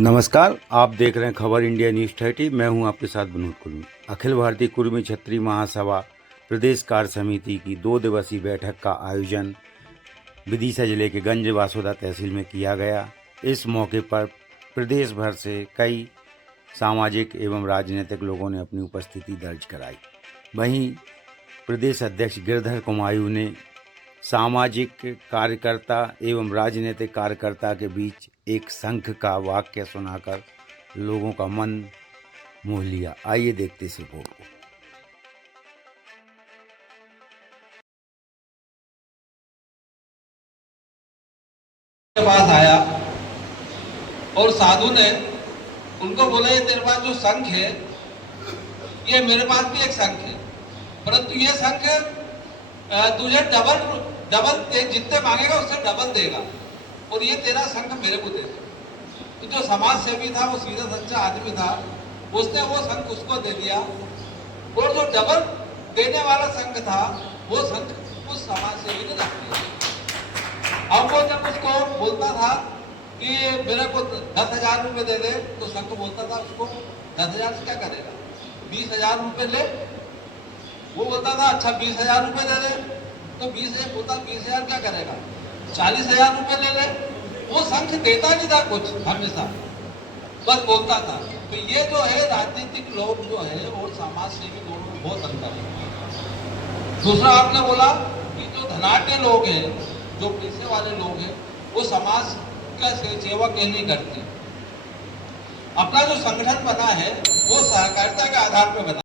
नमस्कार, आप देख रहे हैं खबर इंडिया न्यूज़ 30। मैं हूं आपके साथ विनोद कुर्मी। अखिल भारतीय कुर्मी क्षत्रिय महासभा प्रदेश कार्य समिति की 2 दिवसीय बैठक का आयोजन विदिशा जिले के गंज वासोदा तहसील में किया गया। इस मौके पर प्रदेश भर से कई सामाजिक एवं राजनीतिक लोगों ने अपनी उपस्थिति दर्ज कराई। वहीं प्रदेश अध्यक्ष गिरधर कुमायूं ने सामाजिक कार्यकर्ता एवं राजनीतिक कार्यकर्ता के बीच एक शंख का वाक्य सुनाकर लोगों का मन मोह लिया। आइए देखते इस रिपोर्ट को। के पास आया और साधु ने उनको बोला, ये तेरे पास जो शंख है, ये मेरे पास भी एक शंख है, परंतु ये शंख तुझे डबल जितने मांगेगा उससे डबल देगा, और ये तेरा शंख मेरे को दे दे। तो जो समाज सेवी था, वो सीधा सच्चा आदमी था, उसने वो शंख उसको दे दिया, और जो डबल देने वाला शंख था वो शंख उस समाज सेवी ने रख दिया। अब वो जब उसको बोलता था कि मेरे को 10,000 रुपये दे दे, तो शंख बोलता था उसको 10,000 से क्या करेगा, 20,000 रुपये ले। वो बोलता था अच्छा 20,000 रुपये दे दे, तो 20,000 बोलता, 20,000 क्या करेगा, 40,000 रुपये ले ले। वो शंख देता नहीं था कुछ, हमेशा बस बोलता था। तो ये जो है राजनीतिक लोग जो है और समाज सेवी दोनों में बहुत अंतर है। दूसरा आपने बोला कि जो धनाढ्य लोग हैं, जो पैसे वाले लोग हैं, वो समाज का सेवा क्यों नहीं करते। अपना जो संगठन बना है वो सहकारिता के आधार पर बना,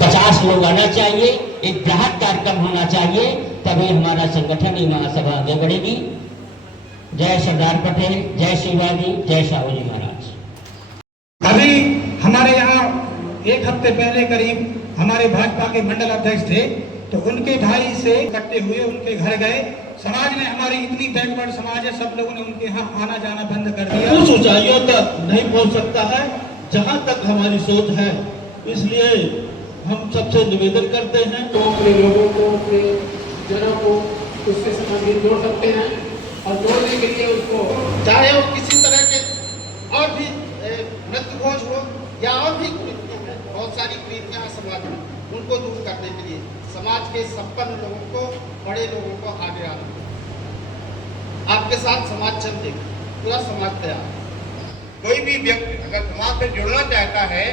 50 लोग आना चाहिए, एक बृहद कार्यक्रम होना चाहिए, तभी हमारा संगठन ही महासभा आगे बढ़ेगी। जय सरदार पटेल, जय शिवाजी, जय शाहू जी महाराज। अभी हमारे यहाँ एक हफ्ते पहले करीब हमारे भाजपा के मंडल अध्यक्ष थे, तो उनके ढाई से इकट्ठे हुए, उनके घर गए। समाज ने, हमारी इतनी बैकवर्ड समाज है, सब लोगों ने उनके यहाँ आना जाना बंद कर दिया। उस ऊंचाइयों तक नहीं पहुंच सकता है जहां तक हमारी सोच है। इसलिए हम सबसे निवेदन करते हैं तो अपने लोगों को, अपने जनों को उससे संबंधित जोड़ सकते हैं, और जोड़ने के लिए उसको चाहे वो किसी तरह के और भी नृत्य भोज हो या और भी कुरीतियां हैं, बहुत सारी कुरीतियां हैं समाज में, उनको दूर करने के लिए समाज के संपन्न लोगों को, बड़े लोगों को आगे आना। आपके साथ समाज चलेगा, पूरा समाज तैयार। कोई भी व्यक्ति अगर समाज से जुड़ना चाहता है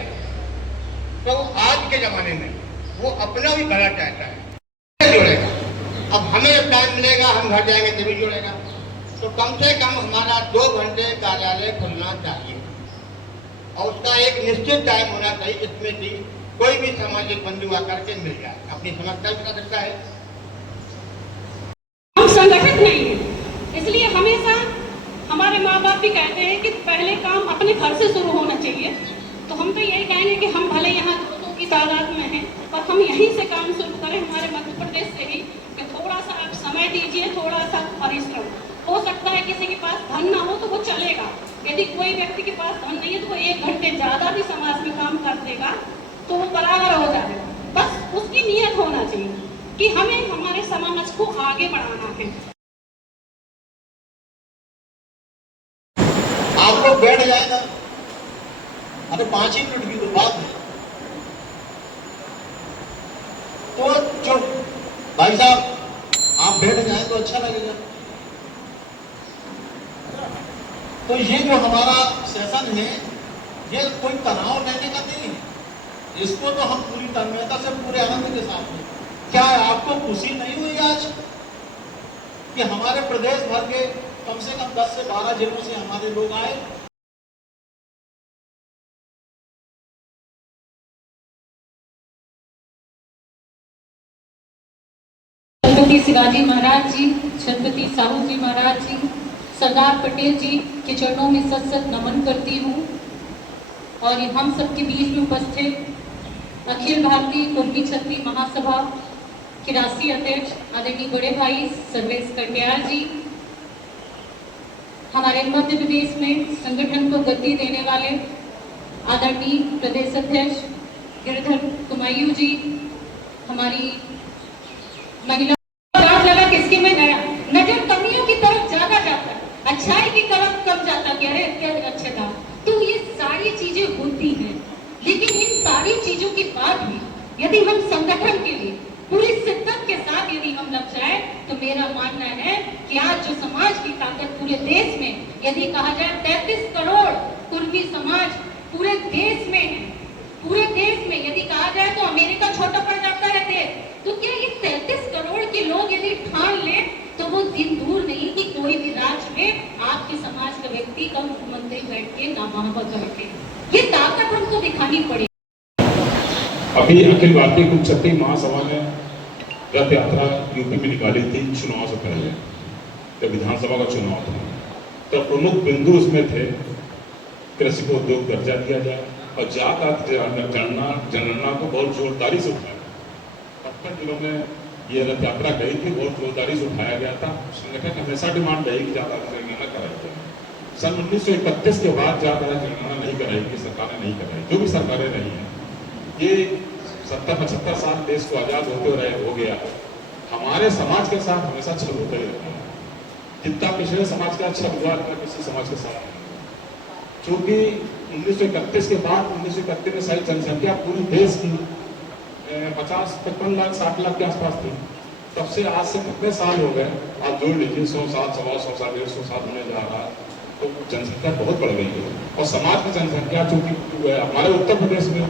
तो आज के जमाने में वो अपना भी भला चाहता है, जुड़ेगा। अब हमें जब टाइम मिलेगा, हम घर जाएंगे तभी जुड़ेगा। तो कम से कम हमारा 2 घंटे कार्यालय खुलना चाहिए, और उसका एक निश्चित टाइम होना चाहिए जिसमें कि कोई भी सामाजिक बंधु आकर के मिल जाए, अपनी समस्या बता सकता है। हम संगठित नहीं है, इसलिए हमेशा हमारे माँ बाप भी कहते हैं कि पहले काम अपने घर से शुरू होना चाहिए। तो हम तो यही कहेंगे कि हम भले यहाँ 200 की तादाद में हैं, पर हम यहीं से काम शुरू करें, हमारे मध्य प्रदेश से ही, कि थोड़ा सा आप समय दीजिए, थोड़ा सा परिश्रम। हो सकता है किसी के पास धन ना हो तो वो चलेगा, यदि कोई व्यक्ति के पास धन नहीं है तो वो 1 घंटे ज़्यादा भी समाज में काम कर देगा तो वो बराबर हो जाएगा। बस उसकी नीयत होना चाहिए कि हमें हमारे समाज को आगे बढ़ाना है। आप लोग बैठ जाएगा, अरे 5 ही मिनट की तो बात है, तो जो भाई साहब आप बैठ जाए तो अच्छा लगेगा। तो ये जो हमारा सेशन है, ये कोई तनाव लेने का नहीं है, इसको तो हम पूरी तन्मयता से, पूरे आनंद के साथ में। क्या आपको खुशी नहीं हुई आज कि हमारे प्रदेश भर के कम से कम 10 से 12 जिलों से हमारे लोग आए? छत्रपति शिवाजी महाराज जी, छत्रपति साहू जी महाराज जी, सरदार पटेल जी के चरणों में सत सत नमन करती हूँ। और हम सबके बीच में उपस्थित अखिल भारतीय कुर्मी क्षत्रिय महासभा के राष्ट्रीय अध्यक्ष आदरणीय बड़े भाई सर्वेश कटियार जी, हमारे मध्य प्रदेश में संगठन को गति देने वाले आदरणीय प्रदेश अध्यक्ष गिरधर कुमायूं जी, हमारी महिला लगा किसकी में नजर कमियों की तरफ ज्यादा जाता है, अच्छाई की तरफ कम जाता, कि अरे क्या अच्छा था, सारी चीजें होती हैं, लेकिन इन सारी चीजों के बाद भी यदि हम संगठन के लिए पूरी शिद्दत के साथ यदि हम लग जाए, तो मेरा मानना है कि आज जो समाज की ताकत पूरे देश में, यदि कहा जाए 33 करोड़ कुर्मी समाज पूरे देश में है, पूरे देश में यदि कहा जाए तो अमेरिका छोटा पड़ जाता है देश, तो क्या ये 33 करोड़ के लोग यदि ठान ले तो वो दिन दूर नहीं कि कोई भी राज्य में आपके समाज का व्यक्ति का मुख्यमंत्री बैठ के नामांकन करके, ये ताकत हमको दिखानी पड़ेगी। अभी अखिल भारतीय कुल क्षत्रिय महासभा ने रथ यात्रा यूपी में निकाली थी चुनाव से पहले, जब विधानसभा का चुनाव था, तो प्रमुख बिंदु उसमें थे कृषि को उद्योग दर्जा दिया जाए और जात जनगणना को बहुत जोरदारी से उठाया। 55 जिलों में ये रथ यात्रा गई थी, बहुत जोरदारी से उठाया गया था। संगठन हमेशा डिमांड रही कि जात जनगणना कराई जाए। सन 1931 के बाद जात जनगणना नहीं कराई, सरकारें नहीं कराई, जो भी सरकारें रही हैं। ये 70-75 साल देश को आजाद होते रहे हो गया, हमारे समाज के साथ हमेशा छल होता ही रहता है। जितना पिछले समाज का छल हुआ इतना किसी समाज के साथ नहीं। चूंकि 1931 के बाद 1931 में सारी जनसंख्या पूरी देश की 50-55 लाख 60 लाख के आसपास थी। तब से आज से कितने साल हो गए, आप जोड़ लीजिए, 100 साल, 100 साल, 150 साल होने जा रहा है, तो जनसंख्या बहुत बढ़ गई है। और समाज की जनसंख्या चूंकि हमारे उत्तर प्रदेश में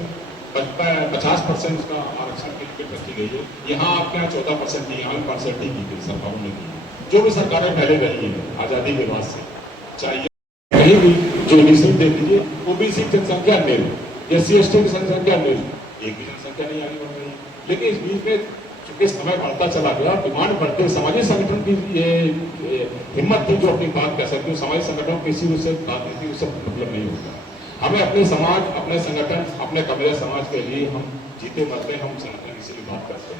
50% उसका आरक्षण की टिकट रखी गई है, यहाँ आपके यहाँ 14% की, यहाँ 5% की गई सरकारों ने की। जो भी सरकारें पहले रही हैं आज़ादी के बाद से, चाहिए कहीं भी जो इनिशियल देख लीजिए, ओबीसी की जनसंख्या नील, SC/ST की जनसंख्या नील, एक भी जनसंख्या नहीं आगे बढ़ रही। लेकिन इस बीच में चूंकि समय बढ़ता चला गया, डिमांड बढ़ते, सामाजिक संगठन की ये हिम्मत थी जो अपनी बात कह सकती है। सामाजिक संगठनों किसी उससे बात नहीं थी, उससे मतलब नहीं होता। हमें अपने समाज, अपने संगठन, अपने कबीला समाज के लिए हम जीते मरते, हम संगठन इसीलिए बात करते हैं।